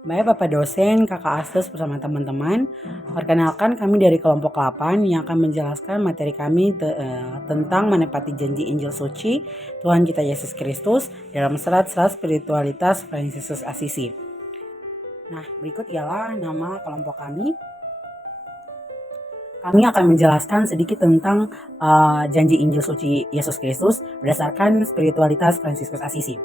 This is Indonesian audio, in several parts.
Baik Bapak dosen, Kakak Astus bersama teman-teman. Perkenalkan kami dari kelompok 8 yang akan menjelaskan materi kami tentang menepati janji Injil suci Tuhan kita Yesus Kristus dalam serat-serat spiritualitas Fransiskus Asisi. Nah, berikut ialah nama kelompok kami. Kami akan menjelaskan sedikit tentang janji Injil suci Yesus Kristus berdasarkan spiritualitas Fransiskus Asisi.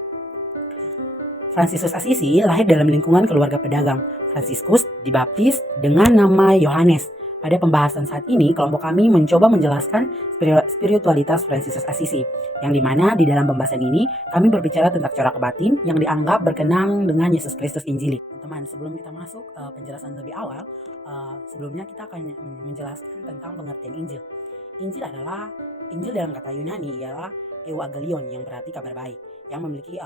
Fransiskus Asisi lahir dalam lingkungan keluarga pedagang. Fransiskus dibaptis dengan nama Yohanes. Pada pembahasan saat ini, kelompok kami mencoba menjelaskan spiritualitas Fransiskus Asisi, yang dimana di dalam pembahasan ini kami berbicara tentang corak batin yang dianggap berkenang dengan Yesus Kristus Injili. Teman-teman, sebelum kita masuk penjelasan lebih awal, sebelumnya kita akan menjelaskan tentang pengertian Injil. Injil adalah, Injil dalam kata Yunani ialah Euangelion yang berarti kabar baik, yang memiliki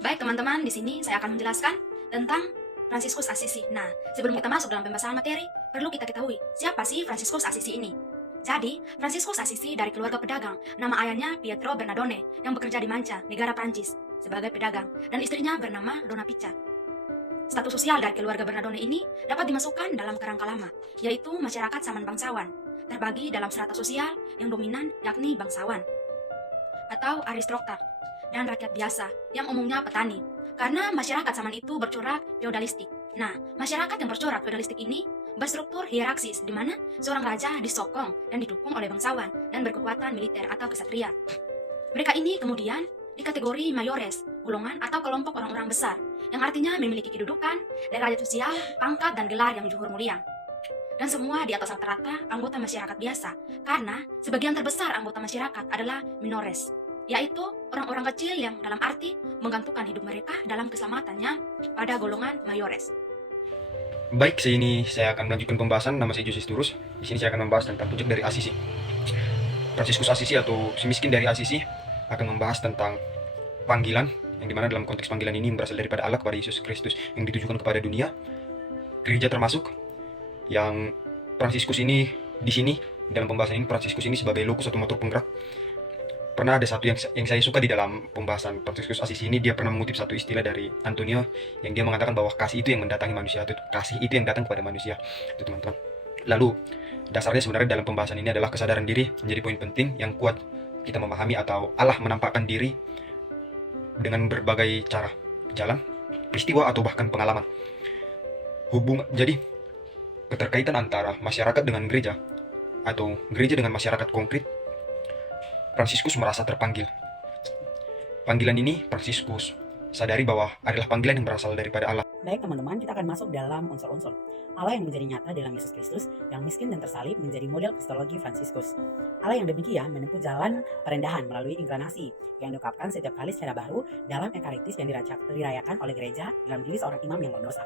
Baik teman-teman, di sini saya akan menjelaskan tentang Fransiskus Asisi. Nah, sebelum kita masuk dalam pembahasan materi, perlu kita ketahui siapa sih Fransiskus Asisi ini. Jadi, Fransiskus Asisi dari keluarga pedagang. Nama ayahnya Pietro Bernardone yang bekerja di Mancha, negara Prancis, sebagai pedagang, dan istrinya bernama Donna Picca. Status sosial dari keluarga Bernardone ini dapat dimasukkan dalam kerangka lama, yaitu masyarakat zaman bangsawan, terbagi dalam strata sosial yang dominan yakni bangsawan atau aristokrat, dan rakyat biasa yang umumnya petani, karena masyarakat zaman itu bercorak feodalistik. Nah, masyarakat yang bercorak feodalistik ini berstruktur hierarkis di mana seorang raja disokong dan didukung oleh bangsawan dan berkekuatan militer atau kesatria. Mereka ini kemudian dikategori mayores, golongan atau kelompok orang-orang besar, yang artinya memiliki kedudukan, derajat sosial, pangkat dan gelar yang juhur mulia. Dan semua di atas rata-rata anggota masyarakat biasa, karena sebagian terbesar anggota masyarakat adalah minores, yaitu orang-orang kecil yang dalam arti menggantungkan hidup mereka dalam keselamatannya pada golongan mayores. Baik, sini saya akan melanjutkan pembahasan. Nama saya Justus. Di sini saya akan membahas tentang puncak dari Asisi. Fransiskus Asisi atau si miskin dari Asisi akan membahas tentang panggilan, yang dimana dalam konteks panggilan ini berasal daripada Allah kepada Yesus Kristus yang ditujukan kepada dunia, gereja termasuk. Yang Fransiskus ini di sini dalam pembahasan ini, Fransiskus ini sebagai lokus atau motor penggerak. Pernah ada satu yang saya suka di dalam pembahasan Fransiskus Asisi ini, dia pernah mengutip satu istilah dari Antonio yang dia mengatakan bahwa kasih itu yang mendatangi manusia, atau kasih itu yang datang kepada manusia, itu teman-teman. Lalu dasarnya sebenarnya dalam pembahasan ini adalah kesadaran diri menjadi poin penting yang kuat kita memahami atau Allah menampakkan diri dengan berbagai cara, jalan, peristiwa atau bahkan pengalaman. Jadi keterkaitan antara masyarakat dengan gereja atau gereja dengan masyarakat konkret, Fransiskus merasa terpanggil. Panggilan ini Fransiskus sadari bahwa adalah panggilan yang berasal daripada Allah. Baik teman-teman, kita akan masuk dalam unsur-unsur. Allah yang menjadi nyata dalam Yesus Kristus, yang miskin dan tersalib menjadi model kristologi Fransiskus. Allah yang demikian menempuh jalan perendahan melalui inkarnasi, yang diungkapkan setiap kali secara baru dalam ekaristis yang dirayakan oleh gereja dalam diri seorang imam yang berdosa.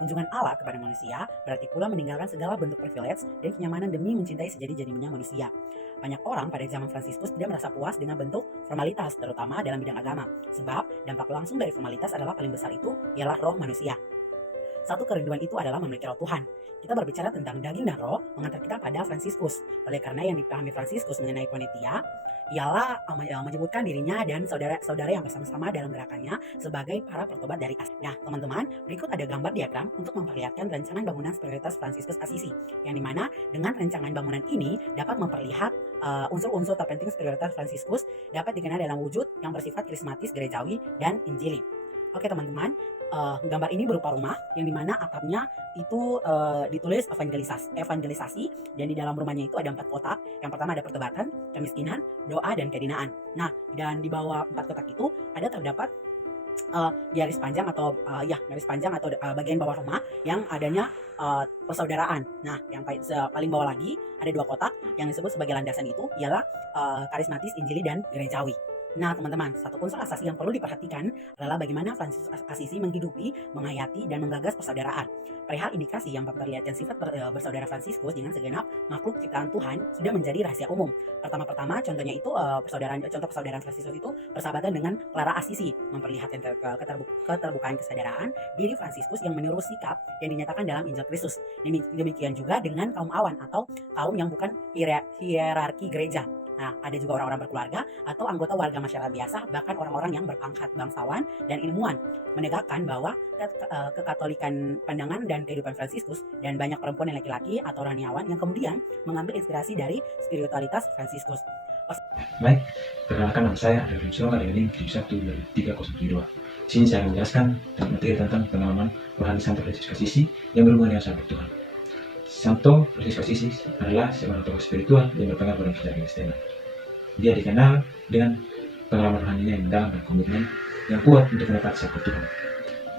Kunjungan Allah kepada manusia berarti pula meninggalkan segala bentuk privilege dan kenyamanan demi mencintai sejadi-jadinya manusia. Banyak orang pada zaman Fransiskus tidak merasa puas dengan bentuk formalitas, terutama dalam bidang agama, sebab dampak langsung dari formalitas adalah paling besar itu ialah roh manusia. Satu kerinduan itu adalah memiliki roh Tuhan. Kita berbicara tentang daging dan roh mengantar kita pada Fransiskus. Oleh karena yang dipahami Fransiskus mengenai panitia ialah menyebutkan dirinya dan saudara-saudara yang bersama-sama dalam gerakannya sebagai para pertobat dari Asisi. Nah, teman-teman, berikut ada gambar diagram untuk memperlihatkan rancangan bangunan spiritualitas Fransiskus Asisi, yang dimana dengan rancangan bangunan ini dapat memperlihat unsur-unsur terpenting spiritualitas Fransiskus dapat dikenal dalam wujud yang bersifat karismatis, gerejawi, dan injili. Oke teman-teman, gambar ini berupa rumah yang dimana atapnya itu ditulis evangelisasi, dan di dalam rumahnya itu ada 4 kotak. Yang pertama ada pertobatan, kemiskinan, doa, dan kedinaan. Nah, dan di bawah 4 kotak itu ada terdapat garis panjang atau bagian bawah rumah yang adanya persaudaraan. Nah, yang paling bawah lagi ada 2 kotak yang disebut sebagai landasan itu ialah karismatis, injili, dan gerejawi. Nah teman-teman, satu unsur asasi yang perlu diperhatikan adalah bagaimana Fransiskus Asisi menghidupi, menghayati, dan menggagas persaudaraan. Perihal indikasi yang memperlihatkan sifat bersaudara Fransiskus dengan segenap makhluk ciptaan Tuhan sudah menjadi rahasia umum. Pertama contohnya itu contoh persaudaraan Fransiskus itu persahabatan dengan Clara Asisi, memperlihatkan keterbukaan kesadaran diri Fransiskus yang meniru sikap yang dinyatakan dalam Injil Kristus. Demikian juga dengan kaum awan atau kaum yang bukan hierarki gereja. Nah, ada juga orang-orang berkeluarga atau anggota warga masyarakat biasa, bahkan orang-orang yang berpangkat bangsawan dan ilmuwan, menegakkan bahwa kekatolikan pandangan dan kehidupan Fransiskus, dan banyak perempuan yang laki-laki atau rohaniawan yang kemudian mengambil inspirasi dari spiritualitas Fransiskus. Baik, perkenalkan nama saya adalah Rimso, rekening 71/3072. Di sini saya akan menjelaskan materi tentang pengalaman rohani Santo Fransiskus Assisi yang berhubungan dengan sahabat Tuhan. Santo Fransiskus Assisi adalah seorang tokoh spiritual yang berpengaruh pada sejarah Kristen. Dia dikenal dengan pengalaman rohaninya yang mendalam dan komitmen yang kuat untuk mendapat sahabat Tuhan.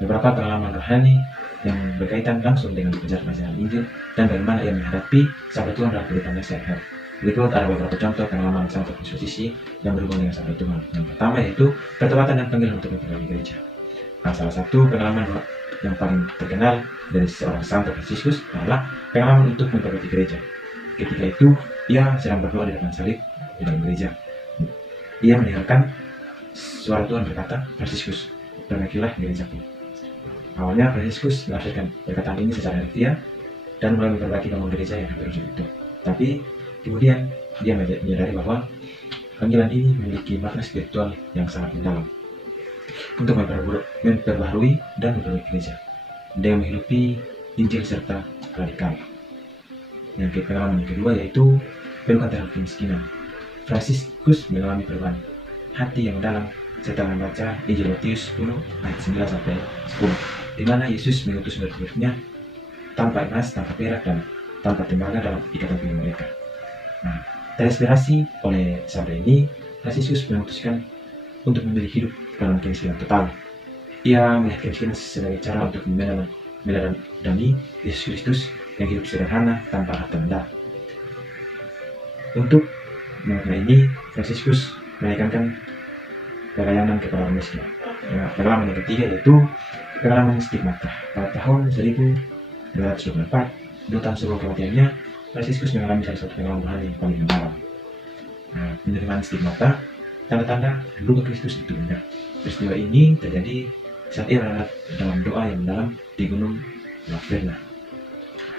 Beberapa pengalaman rohani yang berkaitan langsung dengan penjelasan Injil dan bagaimana ia menghadapi sahabat Tuhan dalam kehidupannya sehari-hari. Berikut ada beberapa contoh pengalaman Santo Fransiskus Assisi yang berhubungan dengan sahabat Tuhan. Yang pertama yaitu pertobatan dan panggilan untuk memperbaiki gereja. Nah, salah satu pengalaman yang paling terkenal dari seorang Santo Fransiskus adalah pengalaman untuk memperbaiki gereja. Ketika itu, ia sedang berdoa di depan salib di dalam gereja. Ia mendengarkan suara Tuhan berkata, "Fransiskus, perbaikilah gerejaku." Awalnya Fransiskus melafirkan perkataan ini secara harfiah dan mulai memperbaiki bangunan gereja yang hampir rusak itu. Tapi kemudian dia menyadari bahwa panggilan ini memiliki makna spiritual yang sangat mendalam untuk memperbaharui dan memperbaiki gereja dengan menghidupi Injil serta radikal. Yang pengalaman yang kedua yaitu pelukan terhadap kemiskinan. Fransiskus mengalami perubahan hati yang dalam setelah membaca Injil Matius 10 ayat 9 sampai 10, di mana Yesus mengutus murid-muridnya tanpa emas, tanpa perak, dan tanpa tembaga dalam ikatan pilihan mereka. Nah, terinspirasi oleh sabda ini, Fransiskus memutuskan untuk memilih hidup dalam kemiskinan total. Ia melihat kemiskinan sebagai cara untuk meneladani Yesus Kristus yang hidup sederhana tanpa harta benda. Untuk mengenai ini, Fransiskus menekankan pelayanan kepada orang miskin. Pengalaman yang ketiga yaitu pengalaman stigmata. Pada tahun 1224, 2 tahun sebelum kematiannya, Fransiskus mengalami salah satu pengalaman rohani yang paling mendalam. Penerimaan stigmata, tanda-tanda luka Kristus itu benar. Peristiwa ini terjadi saat ia berada dalam doa yang mendalam di Gunung Laverna.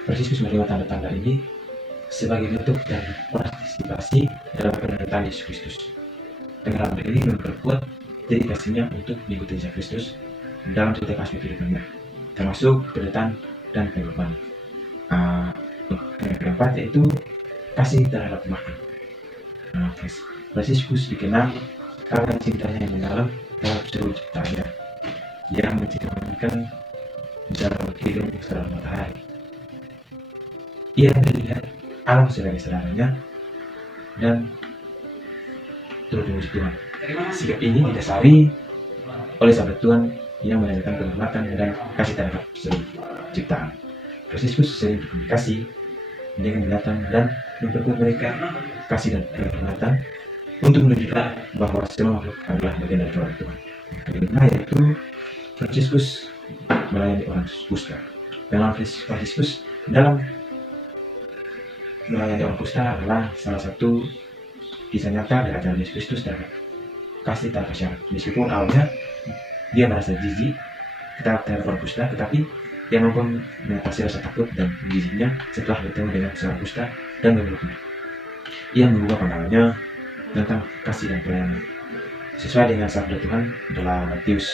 Fransiskus menerima tanda-tanda ini sebagai bentuk dari partisipasi dalam penderitaan Yesus Kristus. Pengalaman ini memperkuat dedikasinya untuk mengikuti jejak Kristus dalam setiap aspek kehidupannya, termasuk penderitaan dan pengorbanan. Yang keempat yaitu kasih terhadap makhluk. Fransiskus dikenal karena cintanya yang mendalam terhadap seluruh ciptaannya, yang menciptakan jalan hidup setelah matahari. Ia melihat alam sebagai saudaranya dan turut memuji Tuhan. Sikap ini didasari oleh sahabat Tuhan yang menandakan penghormatan dan kasih terhadap seluruh ciptaan. Fransiskus sering berkomunikasi dengan binatang dan memperkuat mereka kasih dan penghormatan untuk menunjukkan bahwa semua makhluk adalah bagian dari keluarga Tuhan. Kelima yaitu Fransiskus melayani orang kusta. Pengalaman Fransiskus dalam melayani orang kusta adalah salah satu kisah nyata dari ajaran Yesus Kristus terhadap kasih tanpa syarat. Meskipun awalnya dia merasa jijik terhadap orang kusta, tetapi dia mampu mengatasi rasa takut dan jijiknya setelah bertemu dengan seorang kusta dan memeluknya. Ia mengubah pandangannya tentang kasih dan pelayanan. Sesuai dengan sabda Tuhan dalam Matius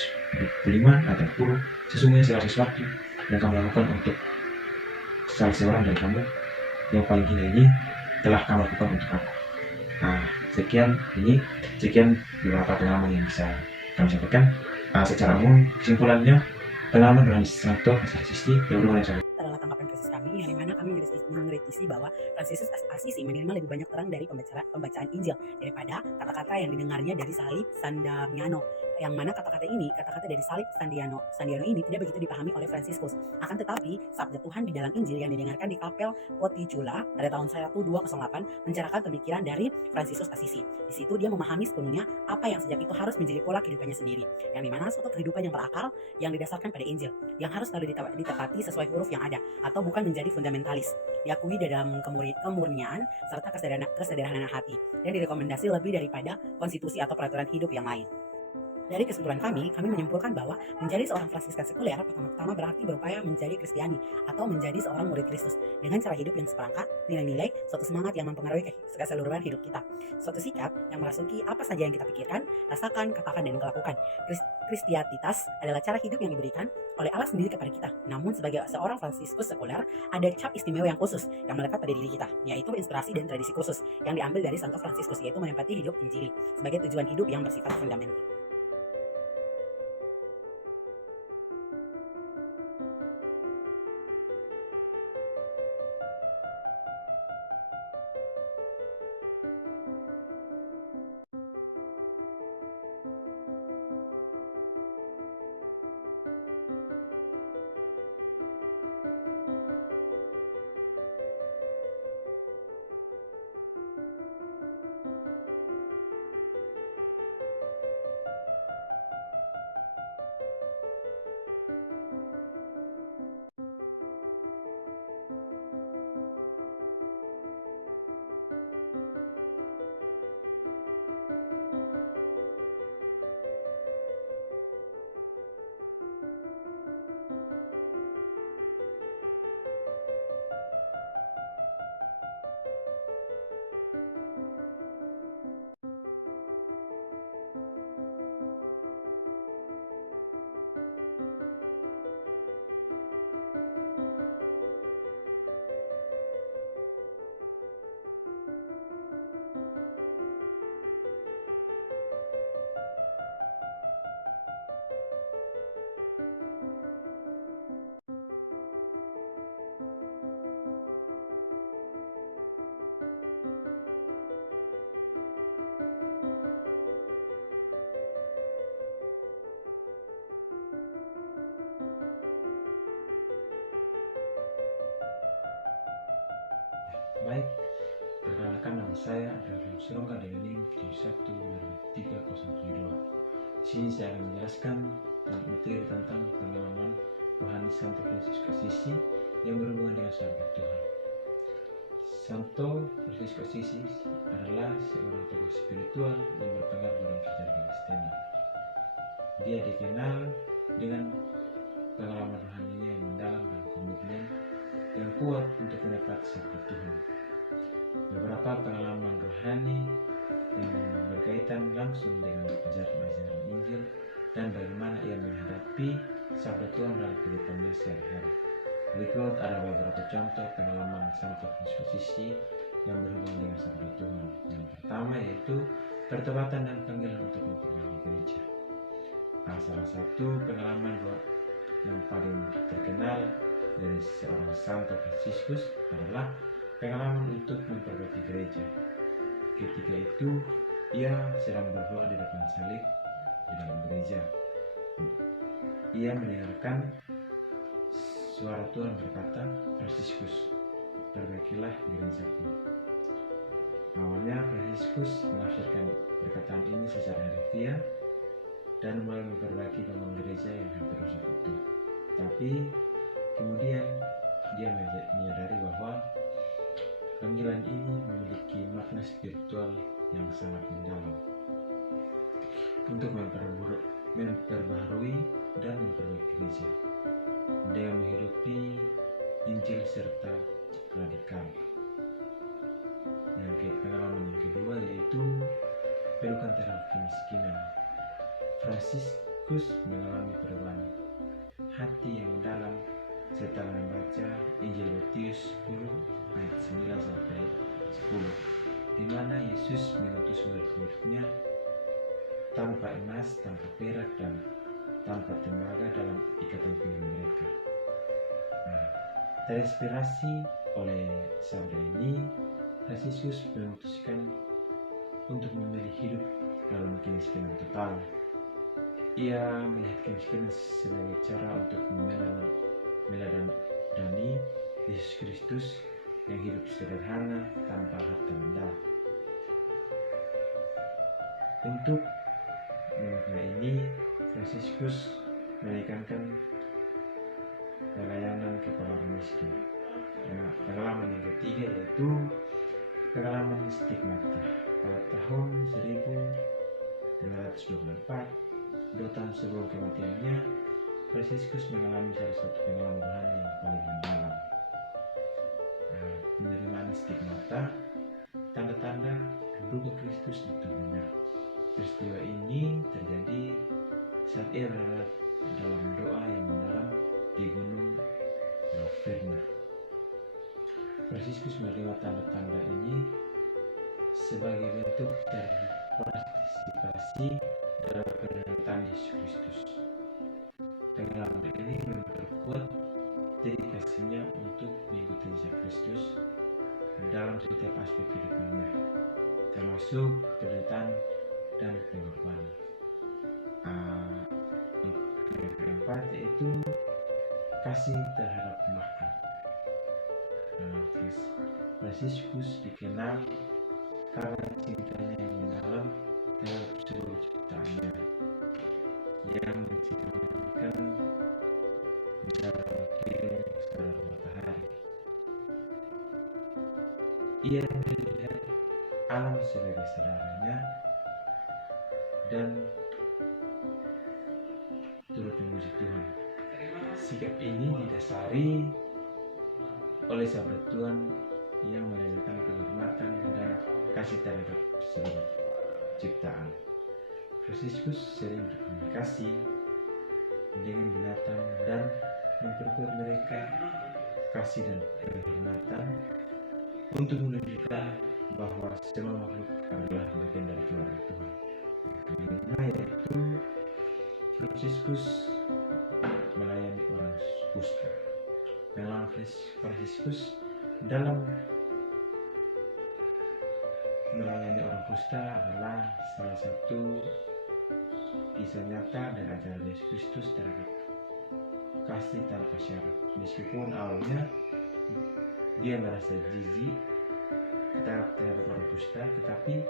25 ayat 10, sesungguhnya segala sesuatu yang kamu lakukan untuk salah seorang dari kamu yang paling hina ini telah kamu lakukan untuk aku. Sekian beberapa pengalaman yang bisa kami sampaikan. Secara umum, kesimpulannya, pengalaman rohani Santo Fransiskus Assisi berhubungan dengan adalah tanggapan krisis kami, yang dimana kami mengkritisi bahwa Fransiskus Assisi menerima lebih banyak terang dari pembacaan Injil daripada kata-kata yang didengarnya dari salib San Damiano, yang mana kata-kata dari salib San Damiano ini tidak begitu dipahami oleh Fransiskus. Akan tetapi sabda Tuhan di dalam Injil yang didengarkan di Kapel Poticula pada tahun 1208 mencerahkan pemikiran dari Fransiskus Assisi. Di situ dia memahami sepenuhnya apa yang sejak itu harus menjadi pola kehidupannya sendiri, yang dimana suatu kehidupan yang berakal yang didasarkan pada Injil, yang harus selalu ditepati sesuai huruf yang ada, atau bukan menjadi fundamentalis, diakui dalam kemurnian serta kesederhanaan hati, dan direkomendasi lebih daripada konstitusi atau peraturan hidup yang lain. Dari kesimpulan kami menyimpulkan bahwa menjadi seorang Fransiskan sekuler pertama-tama berarti berupaya menjadi Kristiani atau menjadi seorang murid Kristus dengan cara hidup yang seperangkat, nilai-nilai, suatu semangat yang mempengaruhi keseluruhan hidup kita, suatu sikap yang merasuki apa saja yang kita pikirkan, rasakan, katakan, dan lakukan. Kristianitas adalah cara hidup yang diberikan oleh Allah sendiri kepada kita. Namun sebagai seorang Fransiskus sekuler, ada cap istimewa yang khusus yang melekat pada diri kita, yaitu inspirasi dan tradisi khusus yang diambil dari Santo Fransiskus, yaitu menempati hidup Injili sebagai tujuan hidup yang bersifat fundamental. Baik, perkenalkan nama saya adalah Surongga Dening 71-3072. Di sini saya akan menjelaskan tentang materi tentang pengalaman rohani Santo Fransiskus Assisi yang berhubungan dengan sahabat Tuhan. Santo Fransiskus Assisi adalah seorang tokoh spiritual yang berpengaruh dalam sejarah Kristen. Dia dikenal dengan pengalaman rohaninya yang mendalam dan komitmen yang kuat untuk mendapat sahabat Tuhan. Beberapa pengalaman rohani yang berkaitan langsung dengan ajaran-ajaran Injil dan bagaimana ia menghadapi sahabat Tuhan dalam kehidupannya sehari-hari. Berikut ada beberapa contoh pengalaman Santo Fransiskus Assisi yang berhubungan dengan sahabat Tuhan. Yang pertama yaitu pertobatan dan panggilan untuk memperbaiki gereja. Salah satu pengalaman yang paling terkenal dari seorang Santo Fransiskus adalah pengalaman untuk memperbaiki gereja. Ketika itu ia sedang berdoa di depan salib di dalam gereja. Ia mendengarkan suara Tuhan berkata, "Fransiskus, perbaikilah gerejaku." Awalnya Fransiskus menafsirkan perkataan ini secara harfiah dan mulai memperbaiki bangunan gereja yang hampir rusak itu. Tapi kemudian dia menyadari bahwa panggilan ini memiliki makna spiritual yang sangat mendalam untuk memperbaharui dan memperbaiki gereja dengan menghidupi Injil serta radikal. Pengalaman yang kedua yaitu pelukan terhadap kemiskinan. Fransiskus mengalami perubahan hati yang mendalam setelah membaca Injil Matius 10 ayat 9 sampai 10, di mana Yesus mengutus murid-muridnya tanpa emas, tanpa perak, dan tanpa tembaga dalam ikatan pinggang mereka. Terinspirasi oleh sabda ini, Fransiskus memutuskan untuk memilih hidup dalam kemiskinan total. Ia melihat kemiskinan sebagai cara untuk meneladani Yesus Kristus yang hidup sederhana tanpa harta benda. Untuk memaknai ini, Fransiskus menekankan pelayanan kepada orang miskin. Pengalaman yang ketiga yaitu pengalaman stigmata. Pada tahun 1924, 2 tahun sebelum kematiannya, Fransiskus mengalami salah satu pengalaman rohani yang paling mendalam. Penerimaan stigmata, tanda-tanda luka Kristus di tubuhnya. Peristiwa ini terjadi saat ia berada dalam doa yang mendalam di Gunung Loferna. Fransiskus menerima tanda-tanda ini sebagai bentuk dari partisipasi dalam penderitaan Yesus Kristus. Pengalaman ini memperkuat dedikasinya untuk mengikuti jejak Kristus dalam setiap aspek hidupnya, termasuk penderitaan dan pengorbanan. Yang keempat yaitu kasih terhadap makhluk. Fransiskus dikenal karena cintanya yang mendalam terhadap seluruh ciptaannya, yang menciptakan dalam kirim sinar matahari. Ia melihat alam sebagai saudaranya dan turut memuji Tuhan. Sikap ini didasari oleh sahabat Tuhan yang menandakan kehormatan dan kasih terhadap seluruh ciptaan. Fransiskus sering berkomunikasi dengan binatang dan memperkuat mereka kasih dan kehormatan untuk menunjukkan bahwa semua makhluk adalah bagian dari keluarga Tuhan. Kelima yaitu Fransiskus melayani orang kusta. Pengalaman Fransiskus dalam melayani orang kusta adalah salah satu kisah nyata dan ajaran Yesus Kristus terhadap kasih tanpa syarat. Meskipun awalnya dia merasa jijik terhadap orang kusta, tetapi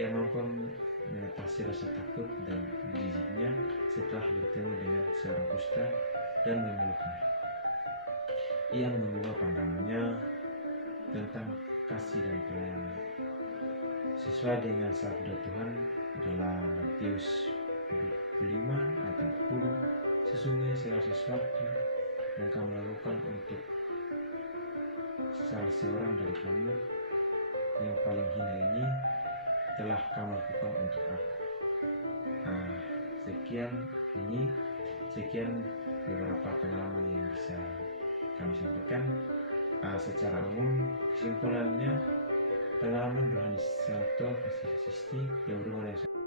ia mampu mengatasi rasa takut dan jijiknya setelah bertemu dengan seorang kusta dan memeluknya. Ia mengubah pandangannya tentang kasih dan pelayanan. Sesuai dengan sabda Tuhan dalam Matius 25 ayat 10, sesungguhnya segala sesuatu yang kamu lakukan untuk salah seorang dari kamu yang paling hina ini telah kamu lakukan untuk aku. Sekian beberapa pengalaman yang bisa kami sampaikan. Secara umum kesimpulannya, pengalaman rohani Santo Fransiskus yang berhubungan dengan